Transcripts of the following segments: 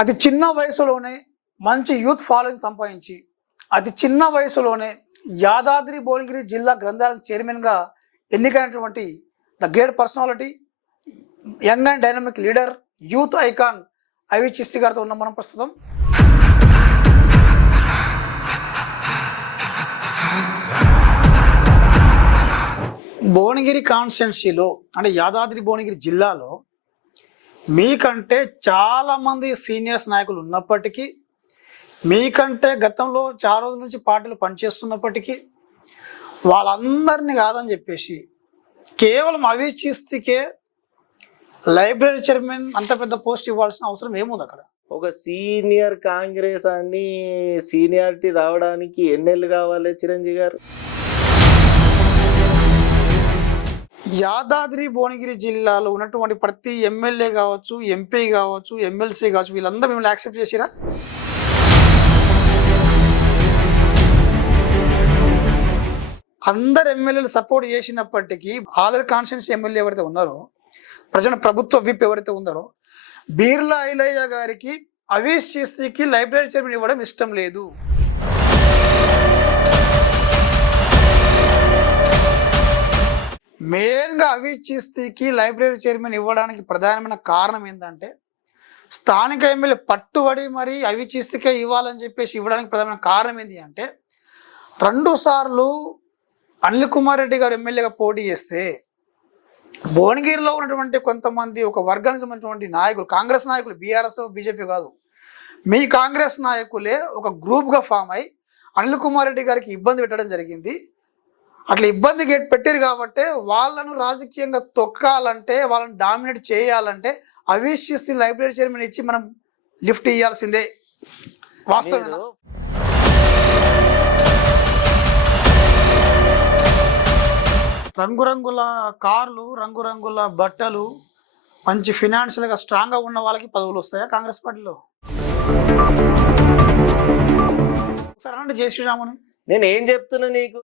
అతి చిన్న వయసులోనే మంచి యూత్ ఫాలోయింగ్ సంపాదించి అతి చిన్న వయసులోనే యాదాద్రి భువనగిరి జిల్లా గ్రంథాలయ చైర్మన్గా ఎన్నికైనటువంటి the great personality, young and dynamic leader, youth icon IV Chishti గారితో ఉన్నాం మనం ప్రస్తుతం. భువనగిరి కాన్స్టిట్యున్సీలో అంటే యాదాద్రి భువనగిరి జిల్లాలో మీకంటే చాలామంది సీనియర్స్ నాయకులు ఉన్నప్పటికీ, మీకంటే గతంలో చాలా రోజుల నుంచి పార్టీలు పనిచేస్తున్నప్పటికీ వాళ్ళందరినీ కాదని చెప్పేసి కేవలం అవిచిస్తికే లైబ్రరీ చైర్మన్ అంత పెద్ద పోస్ట్ ఇవ్వాల్సిన అవసరం ఏముంది అక్కడ? ఒక సీనియర్ కాంగ్రెస్ అని సీనియారిటీ రావడానికి ఎన్నేళ్ళు కావాలి చిరంజీవి గారు? యాదాద్రి భువనగిరి జిల్లాలో ఉన్నటువంటి ప్రతి ఎమ్మెల్యే కావచ్చు, ఎంపీ కావచ్చు, ఎమ్మెల్సీ కావచ్చు, వీళ్ళందరూ మిమ్మల్ని యాక్సెప్ట్ చేసిరా? అందరు ఎమ్మెల్యేలు సపోర్ట్ చేసినప్పటికీ ఆల్రెడీ కాన్స్టిట్యున్సీ ఎమ్మెల్యే ఎవరైతే ఉన్నారో, ప్రభుత్వ విప్ ఎవరైతే ఉన్నారో, బీర్లా ఐలయ్య గారికి అవీష్ చిస్తికి లైబ్రరీ చైర్మన్ ఇవ్వడం ఇష్టం లేదు. మెయిన్గా అవీష్ చిస్తికి లైబ్రరీ చైర్మన్ ఇవ్వడానికి ప్రధానమైన కారణం ఏంటంటే, స్థానిక ఎమ్మెల్యే పట్టుబడి మరి అవీష్ చిస్తికే ఇవ్వాలని చెప్పేసి ఇవ్వడానికి ప్రధానమైన కారణం ఏంటి అంటే, 2 సార్లు అనిల్ కుమార్ రెడ్డి గారు ఎమ్మెల్యేగా పోటీ చేస్తే భువనగిరిలో ఉన్నటువంటి కొంతమంది ఒక వర్గానికి సంబంధించినటువంటి నాయకులు, కాంగ్రెస్ నాయకులు, బీఆర్ఎస్ బీజేపీ కాదు, మీ కాంగ్రెస్ నాయకులే ఒక గ్రూప్గా ఫామ్ అయి అనిల్ కుమార్ రెడ్డి గారికి ఇబ్బంది పెట్టడం జరిగింది. అట్లా ఇబ్బంది పెట్టారు కాబట్టి వాళ్ళను రాజకీయంగా తొక్కాలంటే, వాళ్ళని డామినేట్ చేయాలంటే అవీష్ చిస్తి లైబ్రరీ చైర్మన్ ఇచ్చి మనం లిఫ్ట్ ఇవ్వాల్సిందే. వాస్తవం రంగురంగుల కార్లు, రంగురంగుల బట్టలు, మంచి ఫినాన్షియల్గా స్ట్రాంగ్గా ఉన్న వాళ్ళకి పదవులు వస్తాయా కాంగ్రెస్ పార్టీలో? సరే అంటే జై శ్రీరాముని నేను ఏం చెప్తున్నా నీకు?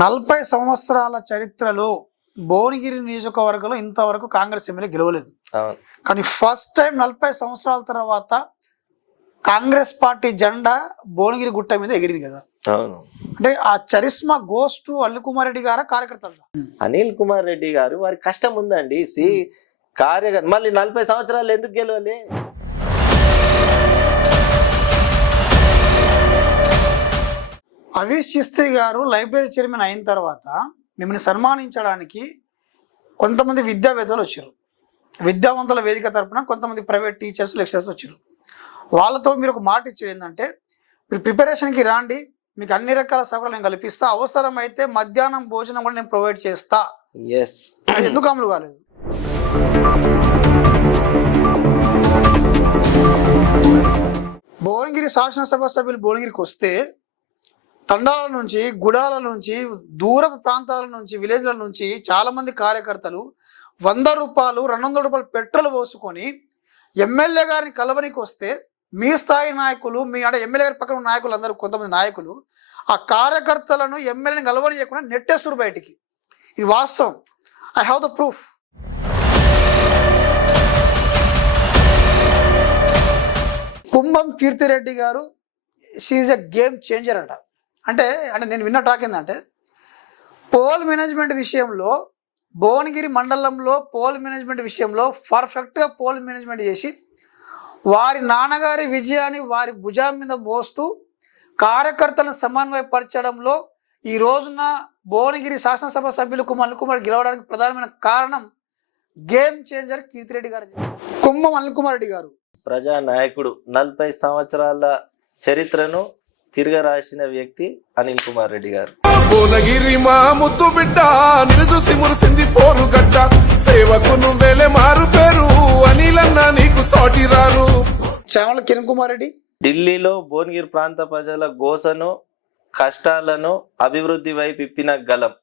40 సంవత్సరాల చరిత్రలో భువనగిరి నియోజకవర్గంలో ఇంతవరకు కాంగ్రెస్ ఎమ్మెల్యే గెలవలేదు. కానీ ఫస్ట్ టైం 40 సంవత్సరాల తర్వాత కాంగ్రెస్ పార్టీ జెండా భువనగిరి గుట్ట మీద ఎగిరింది కదా. అంటే ఆ charisma goes to Anil Kumar Reddy గారా కార్యకర్తలు? అనిల్ కుమార్ రెడ్డి గారు వారి కష్టం ఉందండి. మళ్ళీ 40 సంవత్సరాలు ఎందుకు గెలవాలి? అవీష్ చిస్తి గారు లైబ్రరీ చైర్మన్ అయిన తర్వాత మిమ్మల్ని సన్మానించడానికి కొంతమంది విద్యావేత్తలు వచ్చారు. విద్యావంతుల వేదిక తరపున కొంతమంది ప్రైవేట్ టీచర్స్, లెక్చరర్స్ వచ్చారు. వాళ్ళతో మీరు ఒక మాట ఇచ్చారు, ఏంటంటే మీరు ప్రిపరేషన్కి రాండి, మీకు అన్ని రకాల సౌకర్యాలు నేను కల్పిస్తా, అవసరమైతే మధ్యాహ్నం భోజనం కూడా నేను ప్రొవైడ్ చేస్తా. అది ఎందుకు అమలు కాలేదు? భువనగిరి శాసనసభ సభ్యులు భువనగిరికి వస్తే తండాల నుంచి, గుడాల నుంచి, దూరపు ప్రాంతాల నుంచి, విలేజ్ల నుంచి చాలా మంది కార్యకర్తలు 100 రూపాయలు, 200 రూపాయలు పెట్రోల్ పోసుకొని ఎమ్మెల్యే గారిని కలవనికి వస్తే మీ స్థాయి నాయకులు, మీ అంటే ఎమ్మెల్యే గారి పక్కన నాయకులు అందరూ, కొంతమంది నాయకులు ఆ కార్యకర్తలను ఎమ్మెల్యేని కలవని చేయకుండా నెట్టేస్తారు బయటికి. ఇది వాస్తవం. I have the proof. Kumbham Keerthireddy గారు షీఈ్ ఎ గేమ్ చేంజర్ అంట. అంటే నేను విన్న టాక్ ఏంటంటే, పోల్ మేనేజ్మెంట్ విషయంలో, భువనగిరి మండలంలో పోల్ మేనేజ్మెంట్ విషయంలో పర్ఫెక్ట్గా పోల్ మేనేజ్మెంట్ చేసి వారి నాన్నగారి విజయాన్ని వారి భుజం మీద మోస్తూ కార్యకర్తలను సమన్వయపరచడంలో ఈ రోజున భువనగిరి శాసనసభ సభ్యులు అనిల్ కుమార్ గెలవడానికి ప్రధానమైన కారణం గేమ్ చేంజర్ కీర్తిరెడ్డి గారు, కుంభం అనిల్ కుమార్ రెడ్డి గారు. ప్రజానాయకుడు, 40 సంవత్సరాల చరిత్రను తిరగరాసిన వ్యక్తి అనిల్ కుమార్ రెడ్డి గారు. భువనగిరి మా ముద్దు బిడ్డ, నిన్ను చూసి మురిసింది పోరుగడ్డ, సేవకు నువ్వేలే మారు పేరు, అనిలన్న నీకు సాటి రారు. చామల కిరణ్ కుమార్ రెడ్డి ఢిల్లీలో భువనగిరి ప్రాంత ప్రజల గోసను, కష్టాలను అభివృద్ధి వైపు ఇప్పిన గలం.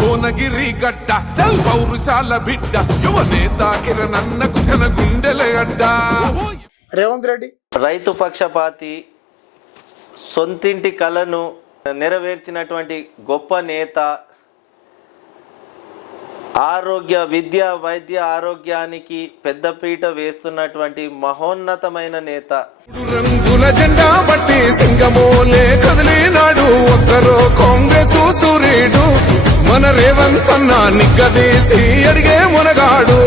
భువనగిరి గడ్డ చల్ పౌరుషాల బిడ్డ, యువ నేత కిరణ్ అన్నకు జన గుండెల గడ్డ. రేవంత్ రెడ్డి రైతు పక్షపాతి, సొంతింటి కలను నెరవేర్చినటువంటి గొప్ప నేత, విద్య వైద్య ఆరోగ్యానికి పెద్దపీట వేస్తున్నటువంటి మహోన్నతమైన నేత. రంగుల జెండా బట్టి సింగమోలే కదిలినాడు ఒక్కరో కాంగ్రెస్ సూర్యుడు, మన రేవంత్ అన్న నిగ్గదీసి అడిగే మునగాడు.